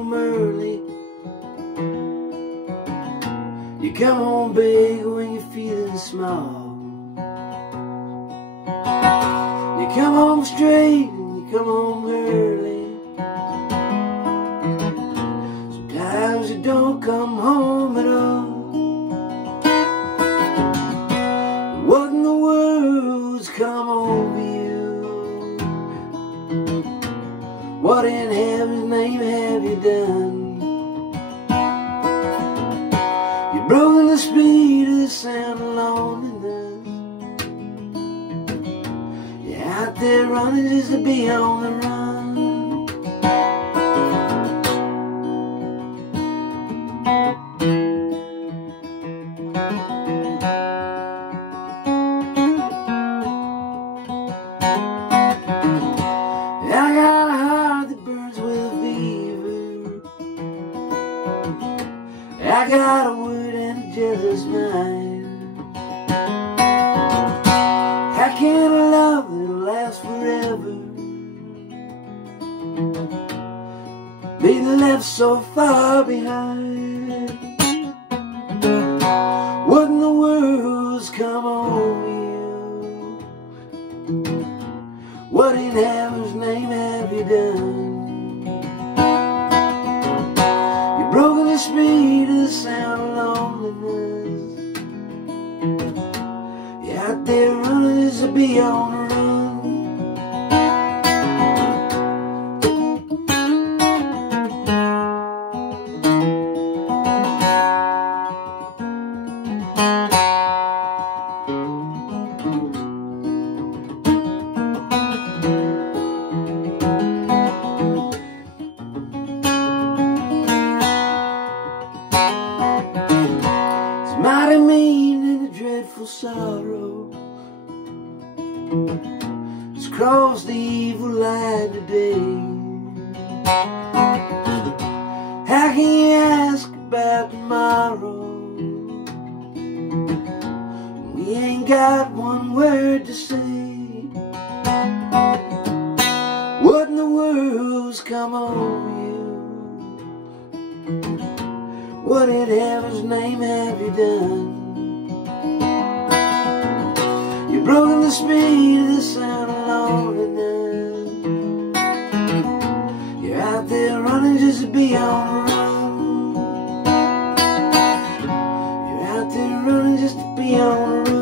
home early. You come home big when you're feeling small. You come home straight and you come home early. Sometimes you don't come home at all. What in the world's come over you? What in heaven's name have you done? You've broken the speed of the sound of loneliness. You're out there running just to be on the run. I got a heart that burns with a fever. I got a word and a jealous mind. How can a love that'll last forever be left so far behind? What in the world's come over you? What in heaven's name have you done? You've broken the speed of the sound of loneliness. You're out there running just to be on the run. Mighty mean and a dreadful sorrow has crossed the evil line today. How can you ask about tomorrow? We ain't got one word to say. What in the world's come over you? What in heaven's name have you done? You've broken the speed of the sound of loneliness. You're out there running just to be on the run. You're out there running just to be on the run.